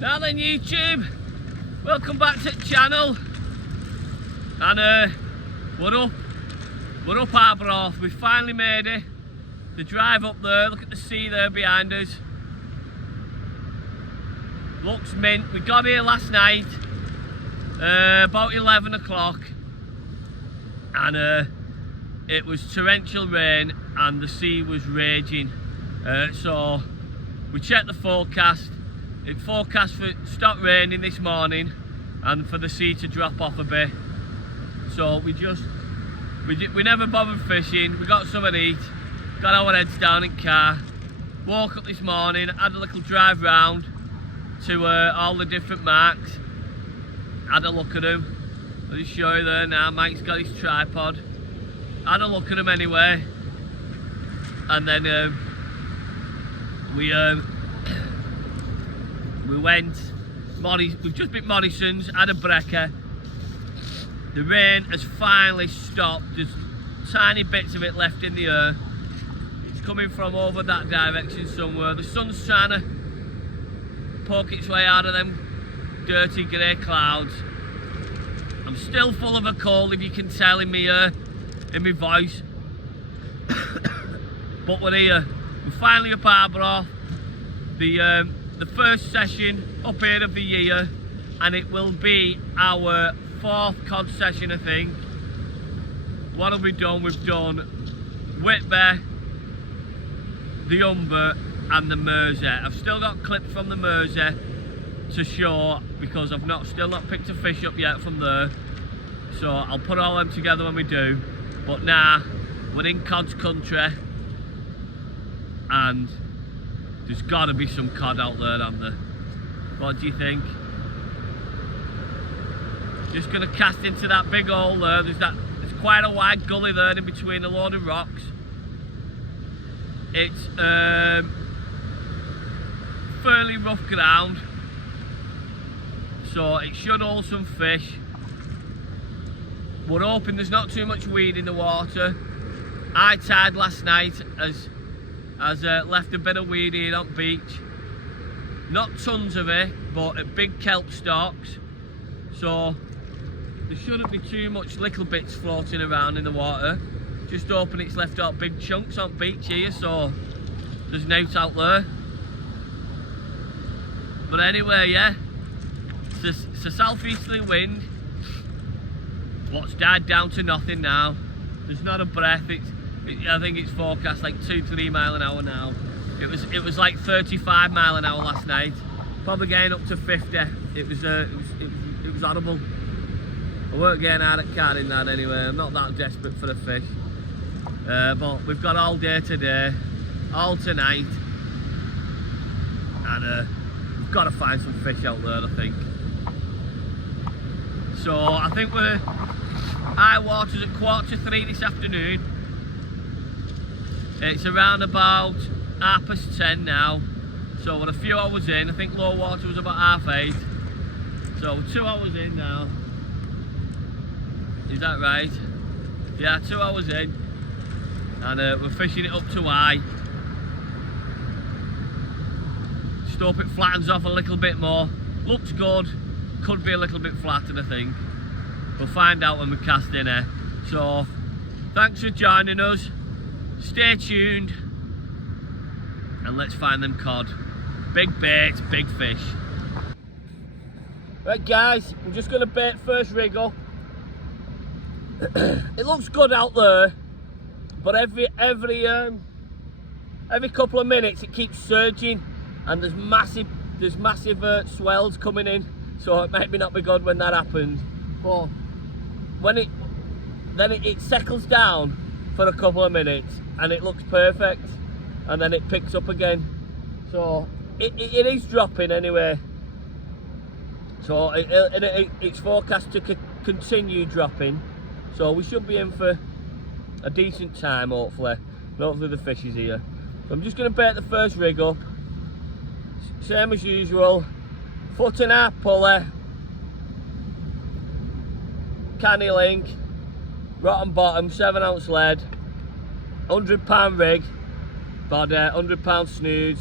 Now then, YouTube, welcome back to the channel. And we're up Arbroath. We finally made it. The drive up there, look at the sea there behind us. Looks mint. We got here last night, about 11 o'clock, and it was torrential rain and the sea was raging. So we checked the forecast. It forecast for stop raining this morning and for the sea to drop off a bit. So we never bothered fishing. We got something to eat, got our heads down in car, woke up this morning, had a little drive round to all the different marks, had a look at them. I'll just show you there now. Mike's got his tripod. Had a look at them anyway, and then we went. We've just been Morrison's, had a breaker. The rain has finally stopped. There's tiny bits of it left in the air. It's coming from over that direction somewhere. The sun's trying to poke its way out of them dirty grey clouds. I'm still full of a cold, if you can tell in my voice. But we're here. We're finally up Arbroath. The first session up here of the year, and it will be our 4th cod session, I think. What have we done? We've done Whitby, the Humber and the Mersey. I've still got clips from the Mersey to show because I've still not picked a fish up yet from there. So I'll put all them together when we do. But now we're in cod's country, and there's got to be some cod out there, aren't there? What do you think? Just going to cast into that big hole there. There's quite a wide gully there in between a load of rocks. It's fairly rough ground, so it should hold some fish. We're hoping there's not too much weed in the water. High tide last night has left a bit of weed here on beach. Not tons of it, but at big kelp stalks. So there shouldn't be too much little bits floating around in the water. Just hoping it's left out big chunks on beach here, so there's nout out there. But anyway, yeah, it's a southeasterly wind. What's died down to nothing now. There's not a breath. I think it's forecast like 2-3 mile an hour now. It was like 35 mile an hour last night. Probably getting up to 50. It was horrible. I weren't getting out of car in that anyway. I'm not that desperate for a fish. But we've got all day today, all tonight, and we've got to find some fish out there, I think. So I think we're high water's at 2:45 this afternoon. It's around about 10:30 now, so we're a few hours in. I think low water was about 8:30, so we're 2 hours in now. Is that right? Yeah, 2 hours in, and we're fishing it up to high. Just hope it flattens off a little bit more. Looks good, could be a little bit flattered, I think. We'll find out when we cast in here. So thanks for joining us. Stay tuned, and let's find them cod. Big bait, big fish. Right guys, I'm just going to bait first rig up. It looks good out there, but every couple of minutes it keeps surging, and there's massive swells coming in. So it might not be good when that happens. But when it settles down for a couple of minutes and it looks perfect, and then it picks up again. So it is dropping anyway. So it's forecast to continue dropping. So we should be in for a decent time, hopefully. Hopefully the fish is here. So I'm just going to bait the first rig up. Same as usual. 1.5 pulley. Canny link. Rotten bottom, 7-ounce lead. 100-pound rig. Body, 100-pound snoods.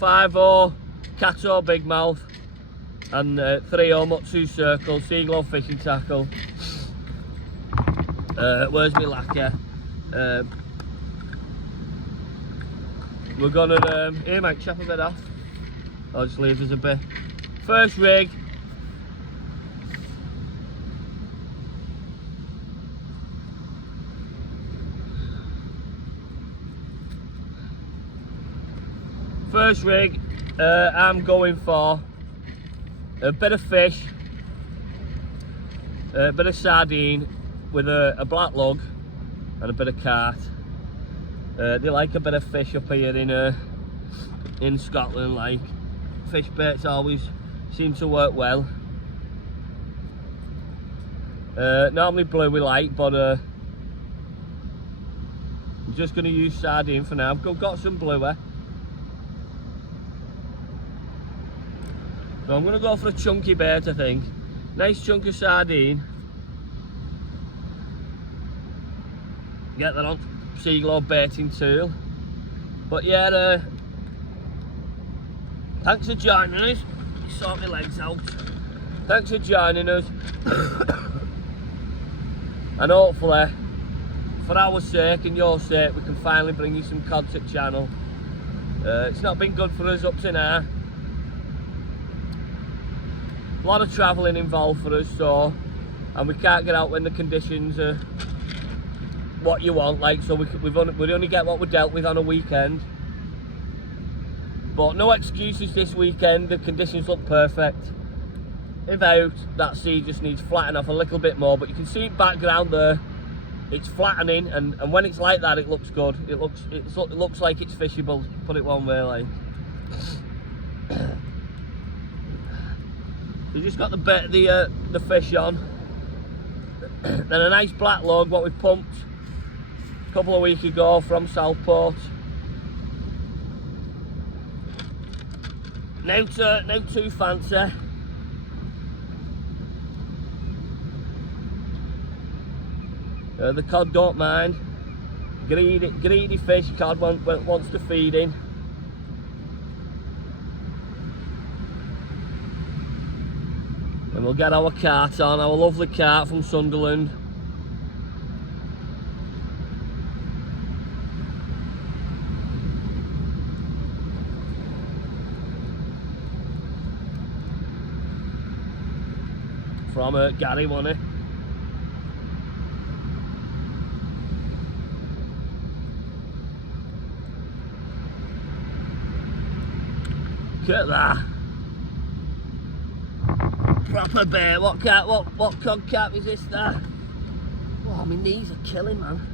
5-0 Cato Big Mouth, and 3-0 Mutsu Circle, Seaglow Fishing Tackle. Where's my lacquer? We're gonna, here mate, chop a bit off. I'll just leave us a bit. First rig. First rig, I'm going for a bit of fish, a bit of sardine with a black lug and a bit of carp. They like a bit of fish up here in Scotland. Like, fish baits always seem to work well. Normally blue we like, but I'm just going to use sardine for now. I've got some bluer. So I'm going to go for a chunky bait, I think. Nice chunk of sardine. Get that on Seaglow baiting tool. But yeah, thanks for joining us. Sort my legs out. Thanks for joining us. And hopefully, for our sake and your sake, we can finally bring you some content channel. It's not been good for us up to now. A lot of travelling involved for us, and we can't get out when the conditions are what you want, like, so we only get what we're dealt with on a weekend. But no excuses this weekend, the conditions look perfect. If out, that sea just needs flattening off a little bit more, but you can see background there, it's flattening, and when it's like that, it looks good. It looks like it's fishable, put it one way, like. We just got the fish on, then a nice black lug, what we pumped a couple of weeks ago from Southport. No too fancy. The cod don't mind. Greedy fish, cod wants to feed in. And we'll get our cart on, our lovely cart from Sunderland. From Gary, wasn't it? Look at that. Proper bait. What cod cap is this there? Oh, my knees are killing, man.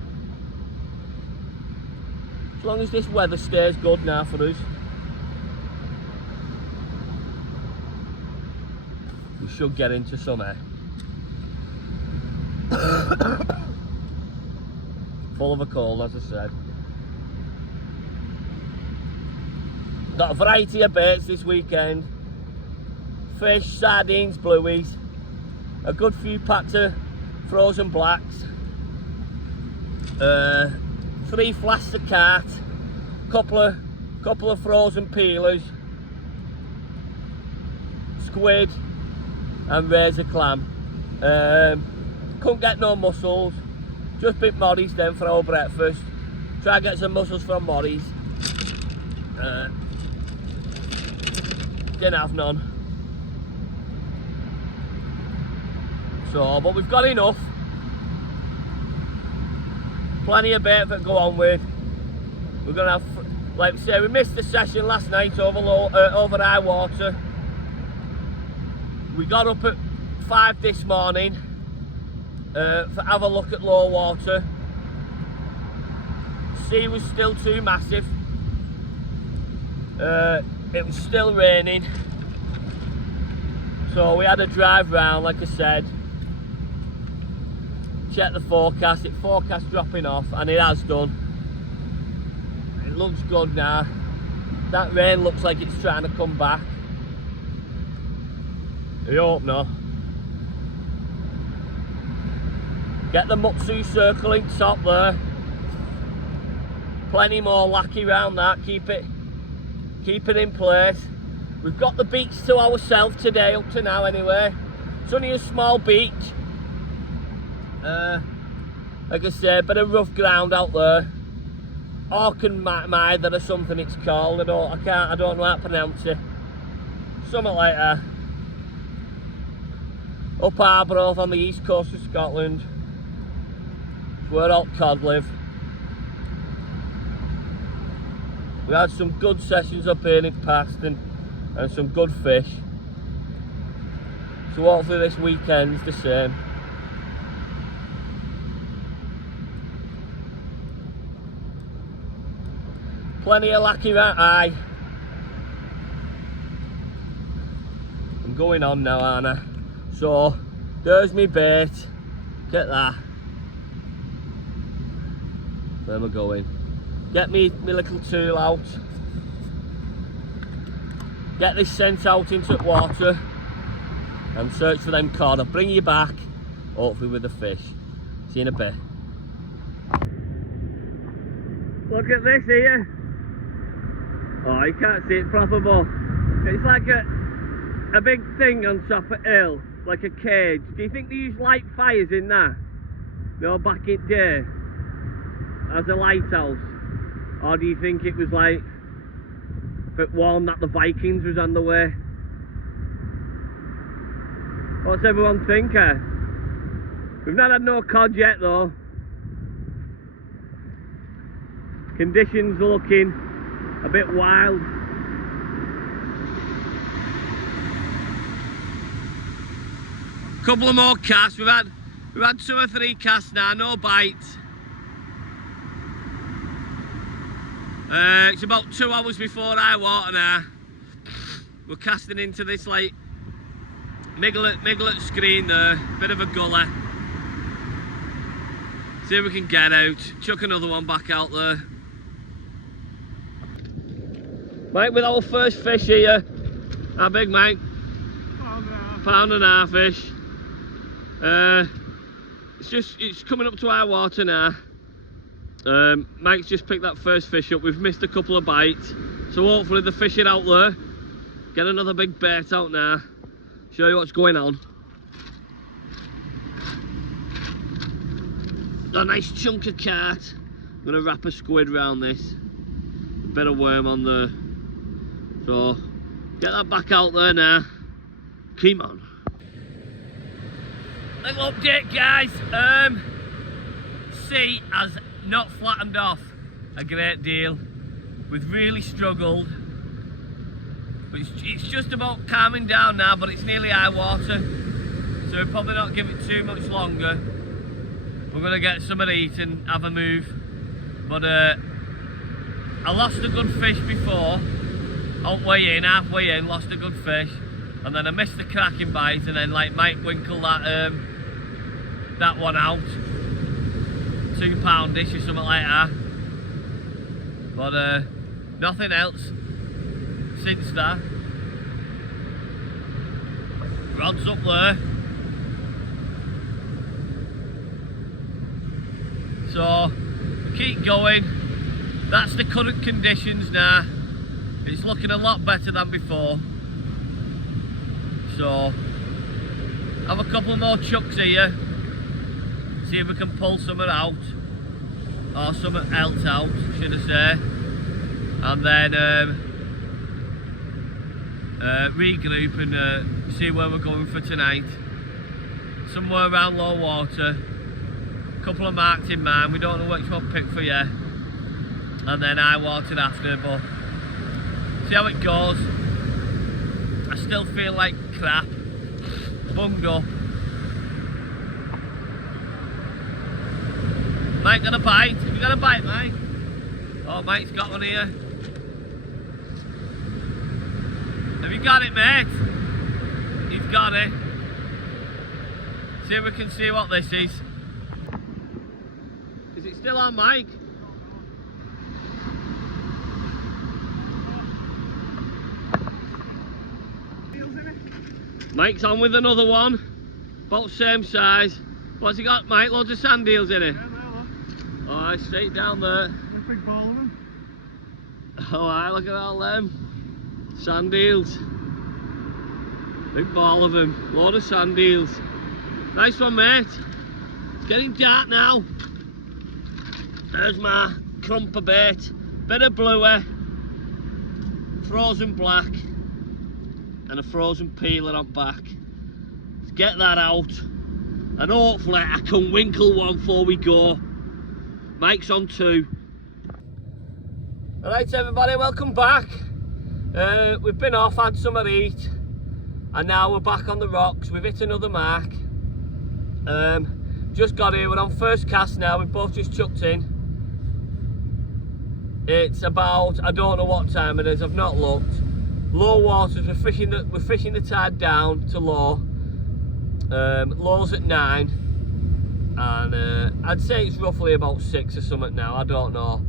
As long as this weather stays good now for us, we should get into summer. Full of a cold, as I said. Got a variety of baits this weekend. Fish, sardines, blueies, a good few packs of frozen blacks, 3 flasks of carp, couple of frozen peelers, squid and razor clam. Couldn't get no mussels, just bit Morris then for our breakfast. Try and get some mussels from Morris. Didn't have none. So, but we've got enough. Plenty of bait that go on with. We're gonna have, like we say, we missed the session last night over high water. We got up at 5 this morning to have a look at low water. Sea was still too massive. It was still raining. So we had a drive round, like I said. Check the forecast, it forecast dropping off, and it has done. It looks good now. That rain looks like it's trying to come back. I hope not. Get the Mutsu Circle in top there. Plenty more lackey round that, keep it keep it in place. We've got the beach to ourselves today, up to now anyway. It's only a small beach. Like I say, a bit of rough ground out there. Arbroath or something it's called. I don't know how to pronounce it. Something like that. Up Arbroath on the east coast of Scotland. It's where all cod live. We had some good sessions up here in the past and some good fish. So hopefully this weekend's the same. Plenty of lacking that eye. I'm going on now, aren't I? So there's me bait. Get that. Where am I going? Get me little tool out. Get this scent out into the water and search for them cod. I'll bring you back, hopefully with a fish. See you in a bit. Look at this here. Oh, you can't see it proper, but it's like a big thing on top of a hill, like a cage. Do you think they use light fires in that? No, back in the day, as a lighthouse? Or do you think it was like a bit warm that the Vikings was on the way? What's everyone thinking? We've not had no cod yet though. Conditions are looking a bit wild. Couple of more casts. We've had 2 or 3 casts now, no bites. It's about 2 hours before high water now. We're casting into this like miglet screen there, bit of a gully. See if we can get out. Chuck another one back out there. Mike, with our first fish here. How big, Mike? Pound and a half fish. It's coming up to high water now. Mike's just picked that first fish up. We've missed a couple of bites, so hopefully the fish are out there. Get another big bait out now. Show you what's going on. Got a nice chunk of carp. I'm gonna wrap a squid around this. A bit of worm on there. So get that back out there now. Keep on. Little update, guys. Sea has not flattened off a great deal. We've really struggled, but it's just about calming down now, but it's nearly high water, so we'll probably not give it too much longer. We're going to get something to eat and have a move. But I lost a good fish before, halfway in, lost a good fish, and then I missed the cracking bite, and then like Mike Winkle that one out. 2 poundish or something like that, but nothing else since that. Rod's up there, so keep going. That's the current conditions now. It's looking a lot better than before, so have a couple more chucks here. See if we can pull something out, or something else out, should I say, and then regroup and see where we're going for tonight. Somewhere around low water, a couple of marks in mind, we don't know which one to pick for yet, and then high water after, but see how it goes. I still feel like crap, bunged up. Mike got a bite? Have you got a bite, Mike? Oh, Mike's got one here. Have you got it, mate? You've got it. See if we can see what this is. Is it still on, Mike? Mike's on with another one. About the same size. What's he got, Mike? Loads of sand eels in it? Alright, straight down there. Big ball of them. Alright, look at all them. Sand eels. Big ball of them. Load of sand eels. Nice one, mate. It's getting dark now. There's my crumper bait. Bit of bluey, frozen black, and a frozen peeler on back. Let's get that out, and hopefully I can winkle one before we go. Mike's on 2. Alright everybody, welcome back. We've been off, had some to eat, and now we're back on the rocks. We've hit another mark. Just got here, we're on first cast now. We've both just chucked in. It's about, I don't know what time it is, I've not looked. Low waters, we're fishing the tide down to low. Low's at 9, and I'd say it's roughly about 6 or something now, I don't know.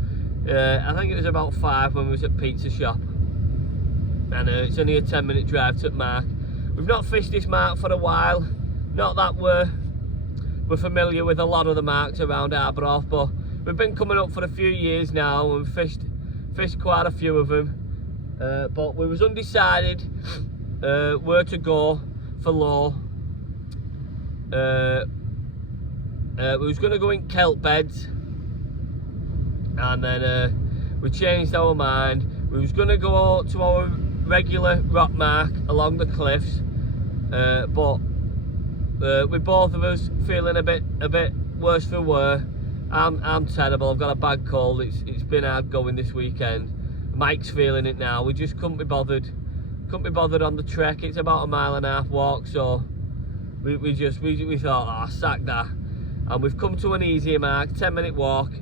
I think it was about 5 when we was at pizza shop, and it's only a 10-minute drive to the mark. We've not fished this mark for a while, not that we're familiar with a lot of the marks around Arbroath, but we've been coming up for a few years now, and we've fished quite a few of them. But we was undecided where to go for low. We was going to go in kelp beds, and then we changed our mind. We was going to go to our regular rock mark along the cliffs, but with both of us feeling a bit worse for wear. I'm terrible. I've got a bad cold. It's been hard going this weekend. Mike's feeling it now. We just couldn't be bothered. Couldn't be bothered on the trek. It's about a 1.5 mile walk, so we thought, oh, sack that. And we've come to an easier mark, 10-minute walk.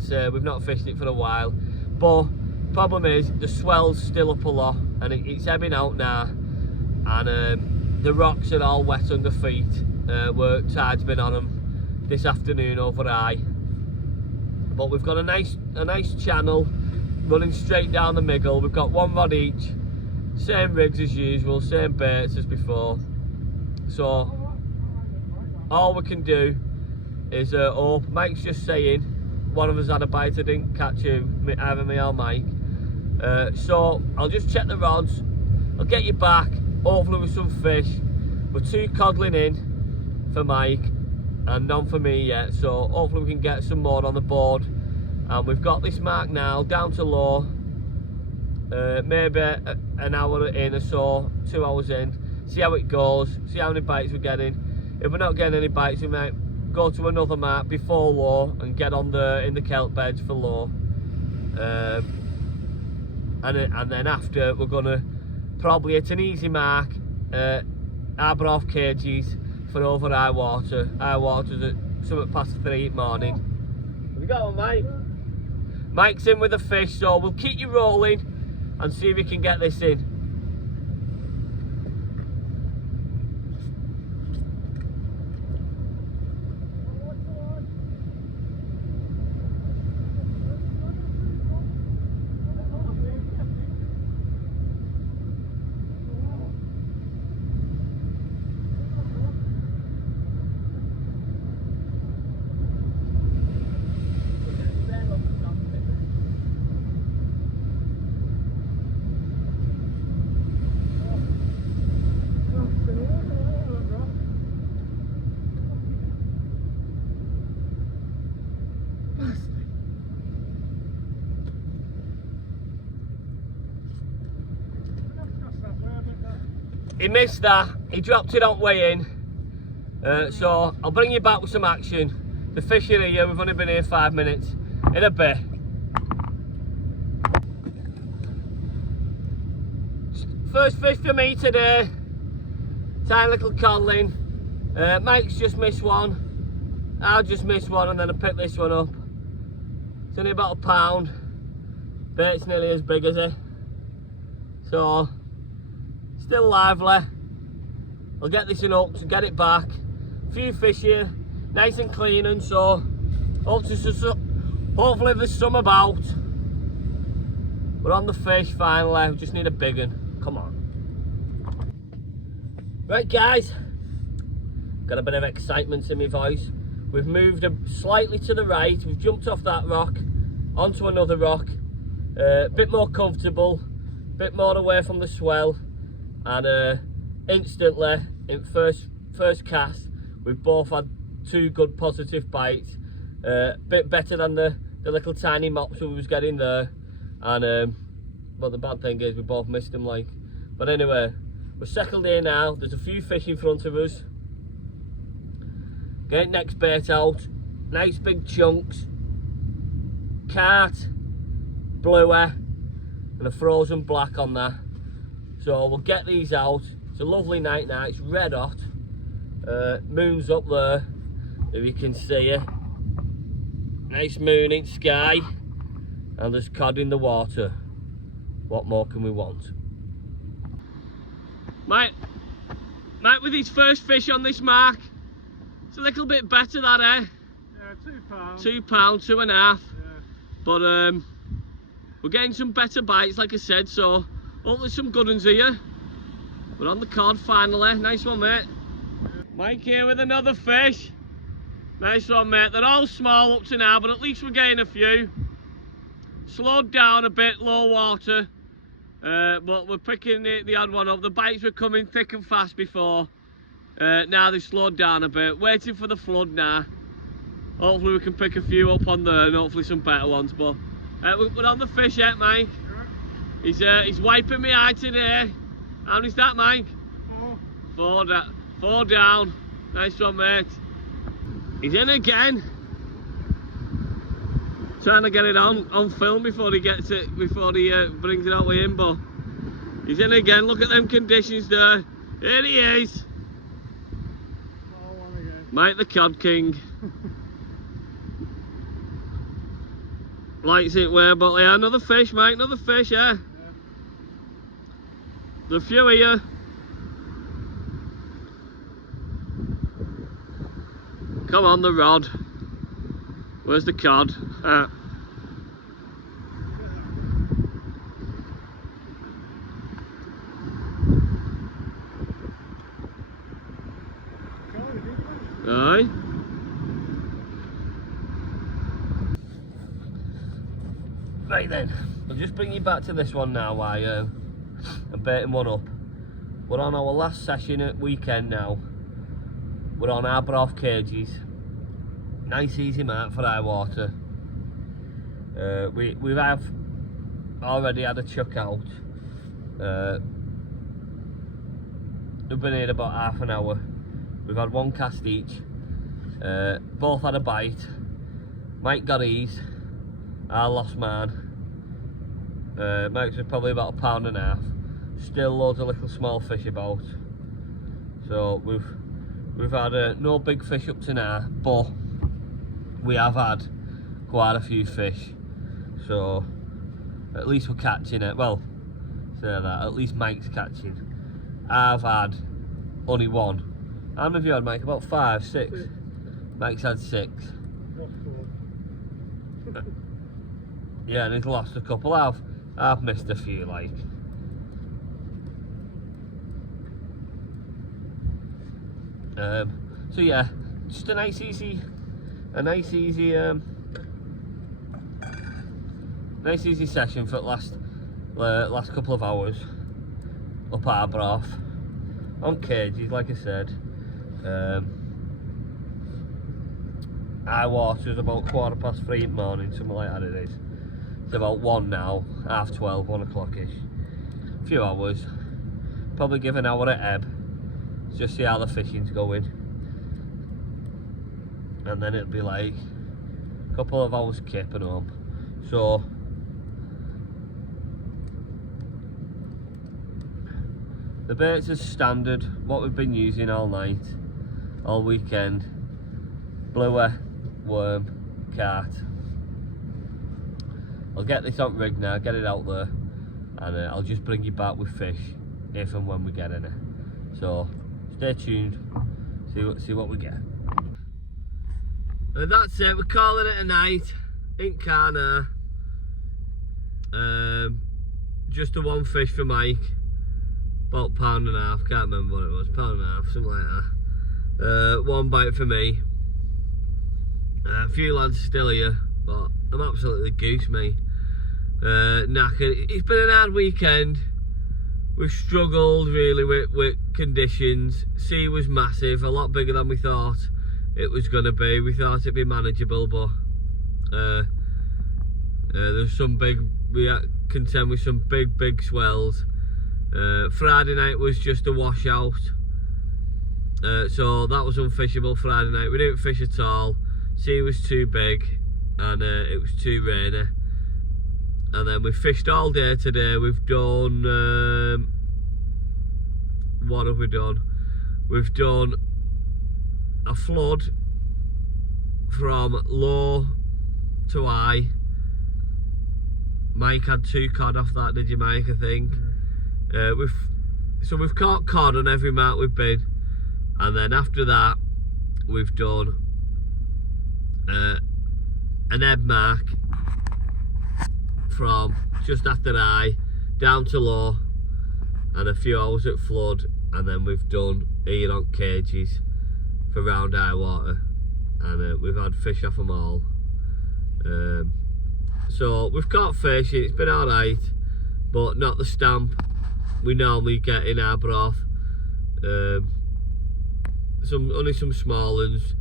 So we've not fished it for a while, but problem is the swell's still up a lot, and it's ebbing out now, and the rocks are all wet under feet where tide's been on them this afternoon over high. But we've got a nice channel running straight down the middle. We've got 1 rod each, same rigs as usual, same baits as before. So all we can do is hope. Mike's just saying one of us had a bite. I didn't catch him, either me or Mike. So I'll just check the rods. I'll get you back, hopefully with some fish. We're 2 coddling in for Mike and none for me yet, so hopefully we can get some more on the board. And we've got this mark now down to low, maybe an hour in or so, 2 hours in, see how it goes, see how many bites we're getting. If we're not getting any bites, we might go to another mark before low and get on in the kelp beds for low, and then after we're gonna probably hit an easy mark, Arbroath cages for over high water. High water's at something past 3 in the morning. Have you got one, Mike? Mike's in with a fish, so we'll keep you rolling and see if we can get this in. He missed that, he dropped it on way in, so I'll bring you back with some action. The fish are here, we've only been here 5 minutes, in a bit. First fish for me today, tiny little codling. Mike's just missed one, I'll just missed one, and then I picked this one up. It's only about £1, bait's nearly as big as it, so still lively. I'll get this in hooks and get it back. A few fish here, nice and clean, and so hopefully there's some about. We're on the fish finally, we just need a big one. Come on. Right guys, got a bit of excitement in my voice. We've moved slightly to the right, we've jumped off that rock onto another rock, a bit more comfortable. bit more away from the swell, and instantly in first cast we've both had 2 good positive bites. Bit better than the little tiny mops we was getting there, and but the bad thing is we both missed them, like. But anyway, we're settled here now. There's a few fish in front of us. Get next bait out. Nice big chunks. Carp, bluer, and a frozen black on there. So we'll get these out. It's a lovely night now. It's red hot. Moon's up there, if you can see it. Nice moon in sky, and there's cod in the water. What more can we want? Mate, with his first fish on this mark, it's a little bit better, that, eh? Yeah, £2. £2, 2.5. Yeah. But we're getting some better bites, like I said, so hopefully some good ones here. We're on the cod finally. Nice one, mate. Yeah. Mike here with another fish. Nice one, mate. They're all small up to now, but at least we're getting a few. Slowed down a bit, low water. But we're picking the odd one up. The bites were coming thick and fast before. Now they've slowed down a bit. Waiting for the flood now. Hopefully we can pick a few up on there, and hopefully some better ones. But we're on the fish yet, Mike. Sure. He's wiping me eye today. How many's that, Mike? 4. 4 down. Nice one, mate. He's in again. Trying to get it on film before he gets it, before he brings it out with him, but he's in again. Look at them conditions there. Here he is. Mike the Cod King. Likes it where, but yeah, another fish, Mike, another fish, yeah. There's a few here. Come on, the rod. Where's the cod? Aye. Right then, I'll just bring you back to this one now. I'm baiting one up. We're on our last session at weekend now. We're on Arbroath cages. Nice easy mark for high water. We have already had a chuck out. We've been here about half an hour. We've had 1 cast each. Both had a bite. Mike got his. I lost mine. Mike's was probably about £1.5 pounds. Still loads of little small fish about. So we've had no big fish up to now, but we have had quite a few fish. So at least we're catching it. Well, say that, at least Mike's catching. I've had only 1. How many have you had, Mike? About 5, 6? Mike's had 6. Yeah, and he's lost a couple. I've missed a few, like. So yeah, just a nice easy session for the last couple of hours up Arbroath on cages, like I said. High water is about 3:15 in the morning, something like that it is. It's about 1 now, 12:30, 1 o'clock-ish. A few hours, probably give an hour at ebb, just see how the fishing's going. And then it'll be like a couple of hours kip and home. So the baits are standard, what we've been using all night, all weekend. Bluer, worm, carp. I'll get this on rig now, get it out there, and I'll just bring you back with fish if and when we get in it. So stay tuned, see what we get. And that's it, we're calling it a night in Carna. Just the 1 fish for Mike, about £1.5, can't remember what it was, £1.5, something like that. 1 bite for me. A few lads still here, but I'm absolutely goose, me. knackered. It's been an hard weekend. We've struggled really with conditions. Sea was massive, a lot bigger than we thought it was going to be. We thought it'd be manageable, but there's some we had contend with some big swells. Friday night was just a washout, so that was unfishable Friday night. We didn't fish at all. Sea was too big and it was too rainy. And then we fished all day today. We've done what have we done? We've done a flood from low to high. Mike had 2 cod off that, did you, Mike? I think. We've caught cod on every mark we've been, and then after that we've done an ebb mark from just after high down to low, and a few hours at flood, and then we've done here on cages for round high water, and we've had fish off them all. So we've caught fish. It's been alright, but not the stamp we normally get in Arbroath. Only some small ones.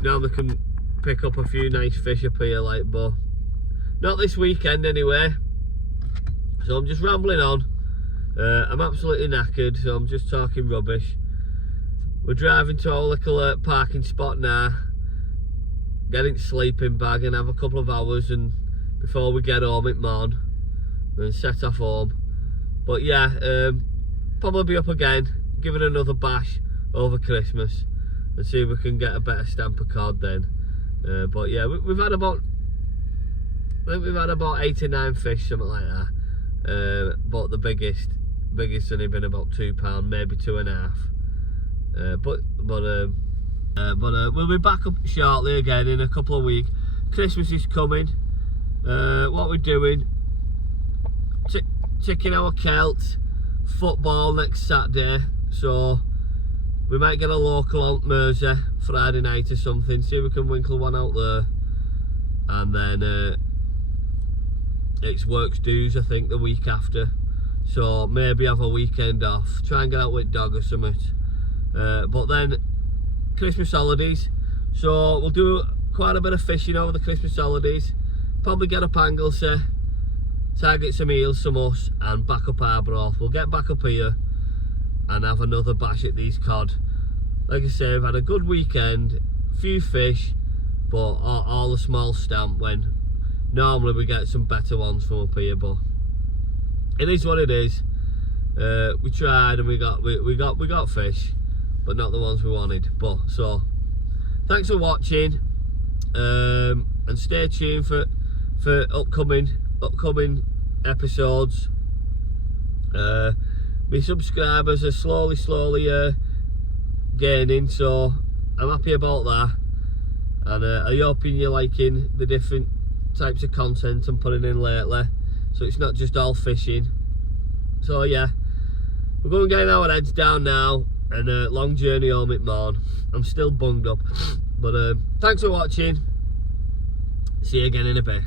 Now they can pick up a few nice fish up here, like, but not this weekend anyway. So I'm just rambling on. I'm absolutely knackered, so I'm just talking rubbish. We're driving to our little parking spot now, getting sleeping bag and have a couple of hours and before we get home at morn and set off home. But yeah, probably be up again, give it another bash over Christmas and see if we can get a better stamp of cod then. But yeah, we've had about, I think we've had about 8 or 9 fish, something like that. But the biggest only been about £2, maybe 2.5. But we'll be back up shortly again in a couple of weeks. Christmas is coming. What we're doing, ticking our Celt football next Saturday, so we might get a local out Mersey Friday night or something, see if we can winkle one out there, and then it's works dues I think the week after, so maybe have a weekend off, try and get out with dog or something. But then Christmas holidays, so we'll do quite a bit of fishing over the Christmas holidays. Probably get up Anglesey, target some eels, some us, and back up Arbroath. We'll get back up here and have another bash at these cod. Like I say, I've had a good weekend, few fish, but all a small stamp when normally we get some better ones from up here, but it is what it is. We tried and we got fish, but not the ones we wanted. But so thanks for watching, and stay tuned for upcoming episodes. My subscribers are slowly gaining, so I'm happy about that, and I hope you're liking the different types of content I'm putting in lately, so it's not just all fishing. So yeah, we're going to get our heads down now, and a long journey home at morn. I'm still bunged up, but thanks for watching. See you again in a bit.